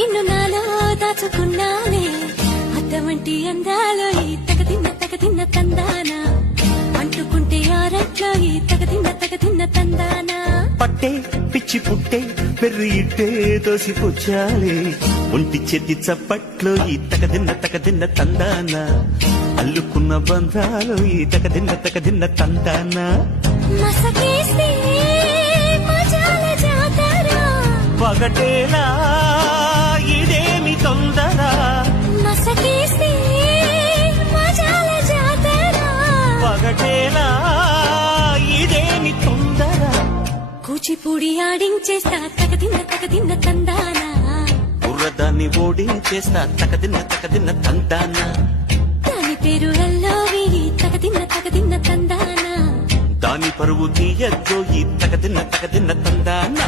నిన్ను నాలో దాచుకున్నానే అద్దమంటి అందాలో ఈ తగదిన్న తందాన అంటుకుంటే ఆరట్లో ఈ తగదిన్న తందాన పట్టే పిచ్చి పుట్టే పెర్రి ఇట్టే తోసిపుచ్చాలే ఒంటి చేతి చప్పట్లో ఈ తగదిన్న తందాన అల్లుకున్న బంధాలు ఈ తగదిన్న తందాన మసకేస్తే మజాల జాతర పగటేలా ఇదేమి తొందర మసకేస్తే మజాల జాతర పగటేలా ఇదేమి తొందర కూచిపూడి ఆడించేస్తా తగదిన్న తందాన బుర్రదాన్ని ఓడించేస్తా తగదిన్న తందాన దాని పేరు ఎల్లోవి తగదిన్న తందాన దాని పరువు తీయద్దు ఈ తగదిన్న తందాన